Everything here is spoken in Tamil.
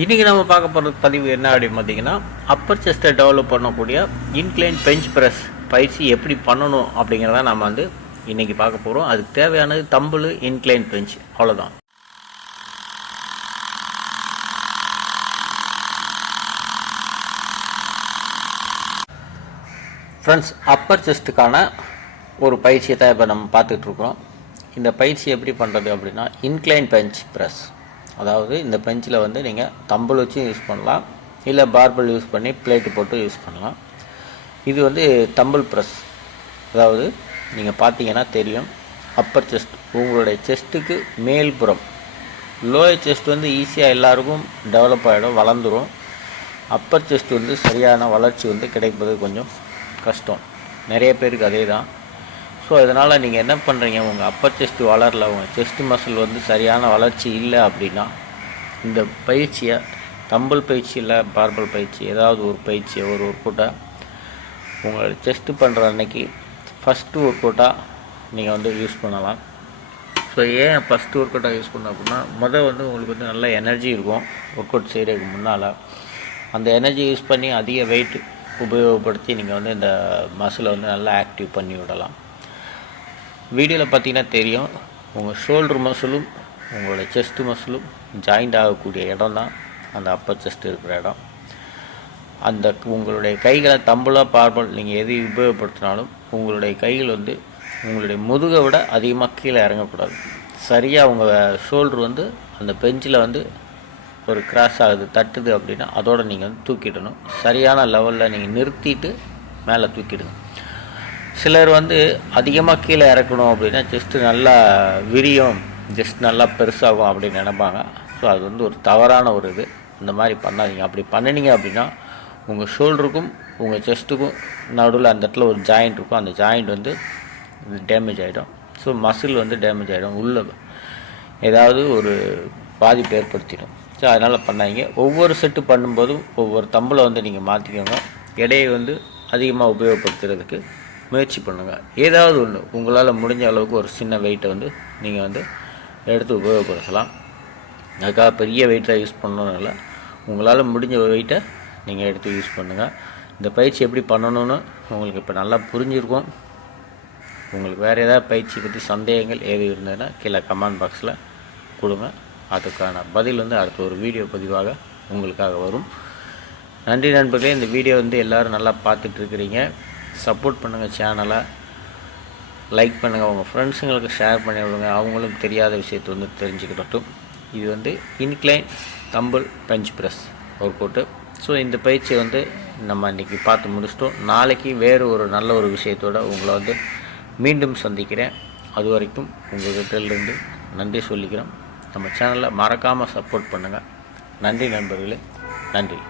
இன்றைக்கி நம்ம பார்க்க போகிற பதிவு என்ன அப்படின்னு பார்த்தீங்கன்னா, அப்பர் செஸ்ட்டை டெவலப் பண்ணக்கூடிய இன்க்ளைன் பெஞ்ச் ப்ரெஸ் பயிற்சி எப்படி பண்ணணும் அப்படிங்கிறத நம்ம இன்றைக்கி பார்க்க போகிறோம். அதுக்கு தேவையானது தம்பிள், இன்க்ளைன் பெஞ்ச், அவ்வளோதான். ஃப்ரெண்ட்ஸ், அப்பர் செஸ்ட்டுக்கான ஒரு பயிற்சியை தான் இப்போ நம்ம பார்த்துட்ருக்குறோம். இந்த பயிற்சி எப்படி பண்ணுறது அப்படின்னா, இன்க்ளைன் பெஞ்ச் ப்ரெஸ். அதாவது இந்த பெஞ்சில் நீங்கள் தம்பிள் வச்சும் யூஸ் பண்ணலாம், இல்லை பார்பல் யூஸ் பண்ணி பிளேட்டு போட்டு யூஸ் பண்ணலாம். இது தம்பிள் ப்ரெஸ். அதாவது நீங்கள் பார்த்தீங்கன்னா தெரியும், அப்பர் செஸ்ட் உங்களுடைய செஸ்ட்டுக்கு மேல்புறம், லோயர் செஸ்ட் ஈஸியாக எல்லாருக்கும் டெவலப் ஆகிடும், வளர்ந்துடும். அப்பர் செஸ்ட் சரியான வளர்ச்சி கிடைப்பது கொஞ்சம் கஷ்டம், நிறைய பேருக்கு அதே தான். ஸோ அதனால் நீங்கள் என்ன பண்ணுறீங்க, உங்கள் அப்பர் செஸ்ட் வளரல, உங்கள் செஸ்ட் மசில் சரியான வளர்ச்சி இல்லை அப்படின்னா, இந்த பயிற்சியை தம்பிள் பயிற்சி இல்லை பார்பல் பயிற்சி, ஏதாவது ஒரு பயிற்சியை ஒரு ஒர்க் அவுட்டாக உங்கள் செஸ்ட்டு பண்ணுற அன்னைக்கு ஃபஸ்ட்டு ஒர்க் அவுட்டாக நீங்கள் யூஸ் பண்ணலாம். ஸோ ஏன் ஃபஸ்ட்டு ஒர்க் அவுட்டாக யூஸ் பண்ணோம் அப்படின்னா, உங்களுக்கு நல்ல எனர்ஜி இருக்கும் ஒர்க் அவுட் செய்கிறதுக்கு முன்னால். அந்த எனர்ஜி யூஸ் பண்ணி அதிக வெயிட் உபயோகப்படுத்தி நீங்கள் இந்த மசிலை நல்லா ஆக்டிவ் பண்ணி விடலாம். வீடியோவில் பார்த்தீங்கன்னா தெரியும், உங்கள் ஷோல்டர் மசிலும் உங்களோட செஸ்ட்டு மசிலும் ஜாயிண்ட் ஆகக்கூடிய இடம் தான் அந்த அப்பர் செஸ்ட் இருக்கிற இடம். அந்த உங்களுடைய கைகளை தம்பிளாக பார்பல் நீங்கள் எது உபயோகப்படுத்தினாலும் உங்களுடைய கைகள் உங்களுடைய முதுகை விட அதிகமாக கீழே இறங்கக்கூடாது. சரியாக உங்கள் ஷோல்டர் அந்த பெஞ்சில் ஒரு கிராஸ் ஆகுது, தட்டுது அப்படின்னா அதோடு நீங்கள் தூக்கிடணும். சரியான லெவலில் நீங்கள் நிறுத்திட்டு மேலே தூக்கிடுங்க. சிலர் அதிகமாக கீழே இறக்கணும் அப்படின்னா செஸ்ட்டு நல்லா விரியும், ஜஸ்ட் நல்லா பெருசாகும் அப்படின்னு நினைப்பாங்க. ஸோ அது ஒரு தவறான ஒரு இது. இந்த மாதிரி பண்ணாதீங்க. அப்படி பண்ணினீங்க அப்படின்னா உங்கள் ஷோல்டருக்கும் உங்கள் செஸ்ட்டுக்கும் நடுவில் அந்த இடத்துல ஒரு ஜாயிண்ட் இருக்கும், அந்த ஜாயிண்ட் டேமேஜ் ஆகிடும். ஸோ மசில் டேமேஜ் ஆகிடும், உள்ளே ஏதாவது ஒரு பாதிப்பு ஏற்படுத்திடும். ஸோ அதனால் பண்ணாதீங்க. ஒவ்வொரு செட்டு பண்ணும்போதும் ஒவ்வொரு தம்பில் நீங்கள் மாற்றிக்கோங்க. எடையை அதிகமாக உபயோகப்படுத்துறதுக்கு முயற்சி பண்ணுங்கள். ஏதாவது ஒன்று உங்களால் முடிஞ்ச அளவுக்கு ஒரு சின்ன வெயிட்டை நீங்கள் எடுத்து உபயோகப்படுத்தலாம். அதுக்காக பெரிய வெயிட்டை யூஸ் பண்ணணும் இல்லை, உங்களால் முடிஞ்ச வெயிட்டை நீங்கள் எடுத்து யூஸ் பண்ணுங்கள். இந்த பயிற்சி எப்படி பண்ணணும்னு உங்களுக்கு இப்போ நல்லா புரிஞ்சிருக்கும். உங்களுக்கு வேறு ஏதாவது பயிற்சி பற்றி சந்தேகங்கள் ஏது இருந்ததுன்னா கீழே கமெண்ட் பாக்ஸில் கொடுங்க. அதுக்கான பதில் அடுத்த ஒரு வீடியோ பதிவாக உங்களுக்காக வரும். நன்றி நண்பர்களே. இந்த வீடியோ எல்லோரும் நல்லா பார்த்துட்ருக்கிறீங்க. சப்போர்ட் பண்ணுங்கள், சேனலை லைக் பண்ணுங்கள், உங்கள் ஃப்ரெண்ட்ஸுங்களுக்கு ஷேர் பண்ணி விடுங்க, அவங்களும் தெரியாத விஷயத்தை தெரிஞ்சுக்கிட்டட்டும். இது incline dumbbell bench press workout. So இந்த பயிற்சியை நம்ம இன்றைக்கி பார்த்து முடிச்சிட்டோம். நாளைக்கு வேறு ஒரு நல்ல ஒரு விஷயத்தோடு உங்களை மீண்டும் சந்திக்கிறேன். அது வரைக்கும் உங்கள்கிட்டருந்து நன்றி சொல்லிக்கிறோம். நம்ம சேனலை மறக்காமல் சப்போர்ட் பண்ணுங்கள். நன்றி நண்பர்களே, நன்றி.